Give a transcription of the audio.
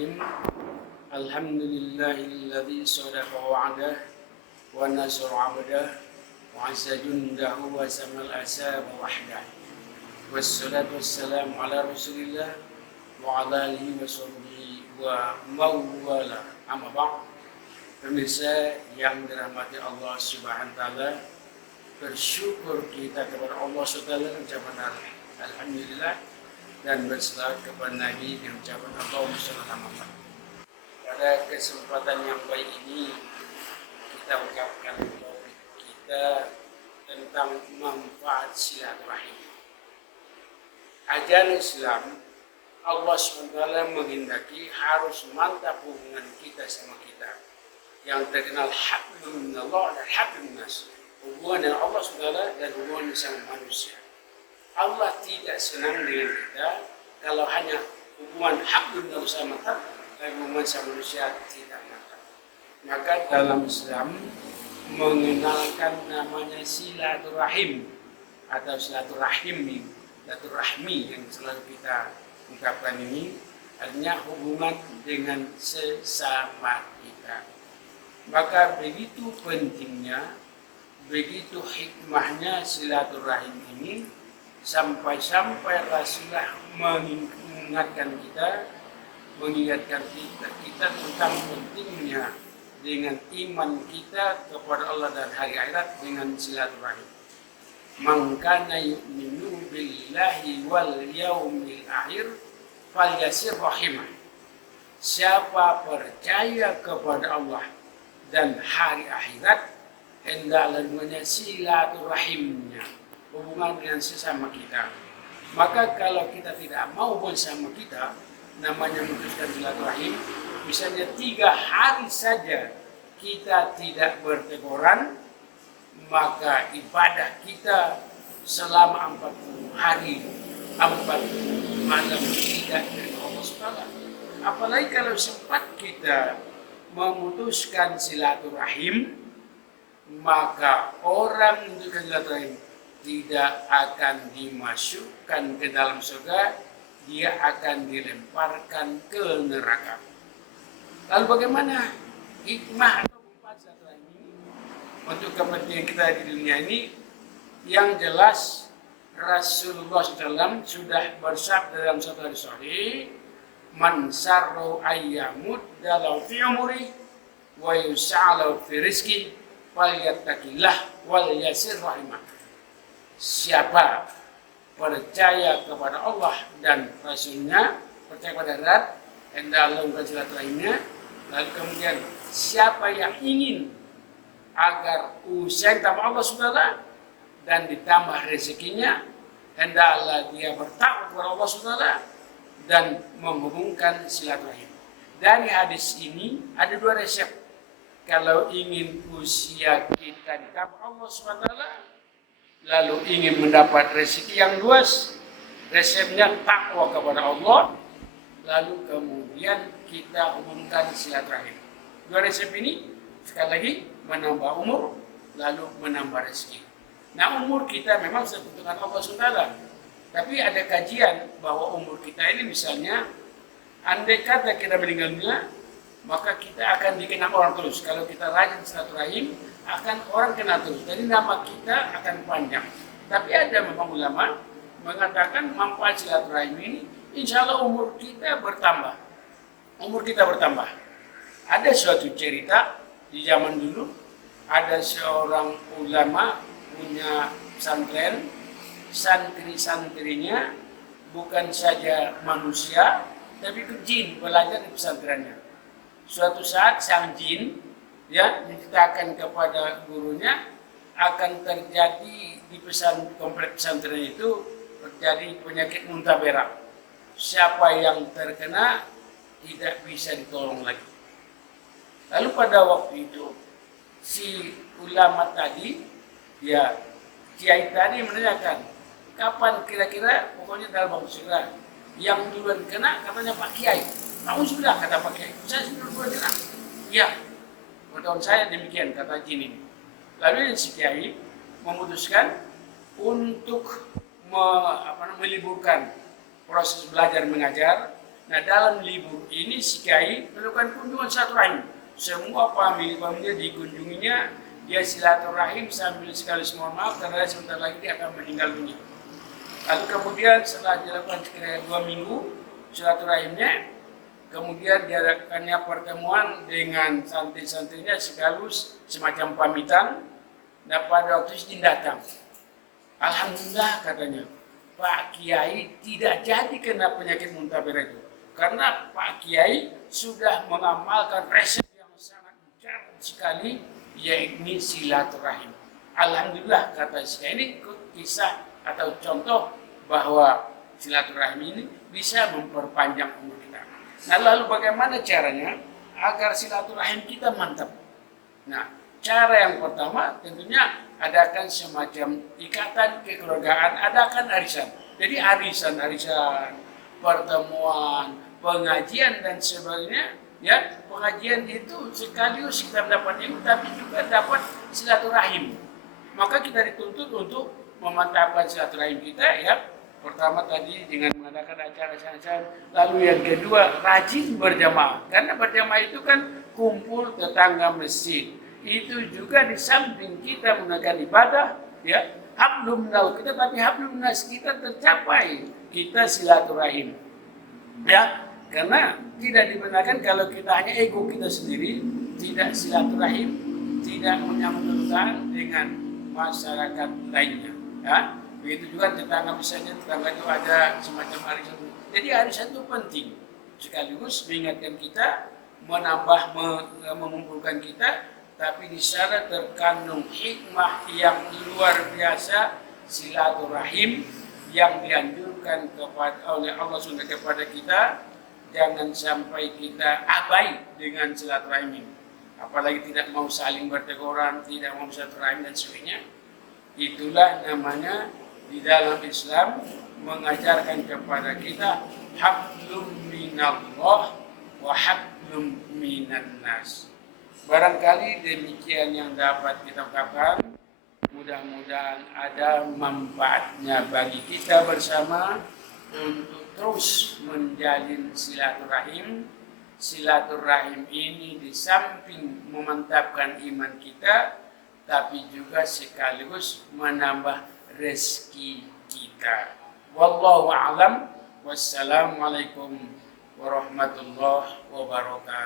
Bismillahirrahmanirrahim. Alhamdulillahilladzi sadaqa wa'adah wa nasara 'abdah wa 'azza jundahu wa samal asaba wahdah. Wassalatu wassalamu ala Rasulillah wa ala alihi wa sahbihi wa mawwala. Amma ba'd. Pemirsa yang dirahmati Allah Subhanahu wa taala, bersyukur kita kepada Allah Subhanahu wa taala, ucapan alhamdulillah, dan berselawat kepada Nabi dengan ucapan Allahumma shalli ala Muhammad. Pada kesempatan yang baik ini kita ucapkan topik kita tentang manfaat silaturahim. Ajaran Islam, Allah SWT menghendaki harus mantap hubungan kita sama kita, yang terkenal hablum minallah dan hablum minas, hubungan dengan Allah SWT dan hubungan sama manusia. Allah tidak senang dengan kita kalau hanya hubungan hablum minallah sama mantap, dan hubungan sama manusia tidak mantap. Maka dalam Islam mengenalkan namanya silaturahim atau silaturahim, silaturahmi yang selalu kita ungkapkan ini, artinya hubungan dengan sesama kita. Maka begitu pentingnya, begitu hikmahnya silaturahim ini, sampai-sampai Rasulullah mengingatkan kita tentang pentingnya dengan iman kita kepada Allah dan hari akhirat dengan silaturahim. Man kana yu'minu billahi wal yaumil akhir falyasir rahimah. Siapa percaya kepada Allah dan hari akhirat, hendaklah dengan silaturahimnya, hubungan dengan sesama kita. Maka kalau kita tidak mau bersama kita, namanya memutuskan silaturahim, misalnya 3 hari saja kita tidak berteguran, maka ibadah kita selama 40 hari, 40 malam tidak dari Allah SWT. Apalagi kalau sempat kita memutuskan silaturahim, maka orang memutuskan silaturahim tidak akan dimasukkan ke dalam surga, dia akan dilemparkan ke neraka. Lalu bagaimana hikmah atau manfaat silaturahim ini untuk kepentingan kita di dunia ini? Yang jelas Rasulullah SAW sudah bersabda dalam satu hadis sahih, man sarru ayyamud dalau fi umri wa yus'alu fi rizqi falyattaqillah wal yasir rahimah. Siapa percaya kepada Allah dan Rasulnya, percaya kepada akhirat, hendaklah melakukan silaturahimnya. Lalu kemudian siapa yang ingin agar usaha ditambah Allah SWT dan ditambah rezekinya, hendaklah dia bertakwa kepada Allah SWT dan menghubungkan silaturahim. Dari hadis ini ada 2 resep. Kalau ingin usia kita ditambah Allah SWT, lalu ingin mendapat rezeki yang luas, resepnya takwa kepada Allah, lalu kemudian kita hubungkan silaturahim. 2 resep ini sekali lagi menambah umur, lalu menambah rezeki. Nah, umur kita memang tentukan Allah SWT, tapi ada kajian bahwa umur kita ini misalnya, andai kata kita meninggal dunia, maka kita akan dikenang orang terus. Kalau kita rajin silaturahim, akan orang kenal terus. Jadi nama kita akan panjang. Tapi ada memang ulama mengatakan manfaat silaturahim ini, insya Allah umur kita bertambah. Umur kita bertambah. Ada suatu cerita di zaman dulu, ada seorang ulama punya pesantren, santri-santrinya bukan saja manusia, tapi ke jin belajar di pesantrennya. Suatu saat sang jin menceritakan kepada gurunya akan terjadi di komplek pesantren itu terjadi penyakit muntah berak. Siapa yang terkena tidak bisa ditolong lagi. Lalu pada waktu itu si ulama tadi, kiai tadi menanyakan, kapan kira-kira, pokoknya dalam waktu segera, yang duluan kena katanya Pak Kiai. Tahu sudah kata Pak Kiai, saya duluan kena. Ya, pengetahuan saya demikian kata jin ini. Lalu si Kiai memutuskan untuk meliburkan proses belajar mengajar, Nah, dalam libur ini si kiai melakukan kunjungan silaturahim. Semua famili-familinya dikunjunginya, dia silaturahim sambil sekaligus mohon maaf karena sebentar lagi dia akan meninggal dunia. Lalu kemudian setelah dilakukan sekira 2 minggu silaturahimnya, kemudian diadakannya pertemuan dengan santri-santrinya sekaligus semacam pamitan. Nah, pada waktu itu datang. Alhamdulillah katanya, Pak Kiai tidak jadi kena penyakit muntaber itu. Karena Pak Kiai sudah mengamalkan resep yang sangat mujarab sekali, yaitu silaturahim. Alhamdulillah kata saya, ini kisah atau contoh bahwa silaturahim ini bisa memperpanjang umur kita. Nah, lalu bagaimana caranya agar silaturahim kita mantap? Nah, cara yang pertama tentunya adakan semacam ikatan kekeluargaan, adakan arisan. Jadi arisan-arisan, pertemuan, pengajian dan sebagainya, ya pengajian itu sekaligus kita dapat ilmu tapi juga dapat silaturahim. Maka kita dituntut untuk memantapkan silaturahim kita, ya. Pertama tadi dengan mengadakan acara-acara, lalu yang kedua rajin berjamaah. Karena berjamaah itu kan kumpul tetangga masjid. Itu juga di samping kita menggunakan ibadah, ya, hablum minal kita, tapi hablum minas kita tercapai, kita silaturahim, ya. Karena tidak dibenarkan kalau kita hanya ego kita sendiri, tidak silaturahim, tidak menyambung dengan masyarakat lainnya, ya. Begitu juga tetangga, misalnya tetangga itu ada semacam arisan. Jadi arisan itu penting, sekaligus mengingatkan kita, menambah, mengumpulkan kita, tapi di sana terkandung hikmah yang luar biasa, silaturahim yang dianjurkan oleh Allah SWT kepada kita. Jangan sampai kita abai dengan silaturahim ini. Apalagi tidak mau saling berteguran, tidak mau silaturahim dan sebagainya. Itulah namanya di dalam Islam mengajarkan kepada kita hablum minallah wa hablum minan nas. Barangkali demikian yang dapat kita ungkapkan. Mudah-mudahan ada manfaatnya bagi kita bersama untuk terus menjalin silaturahim. Silaturahim ini di samping memantapkan iman kita, tapi juga sekaligus menambah rezeki kita. Wallahu a'lam. Wassalamualaikum warahmatullahi wabarakatuh.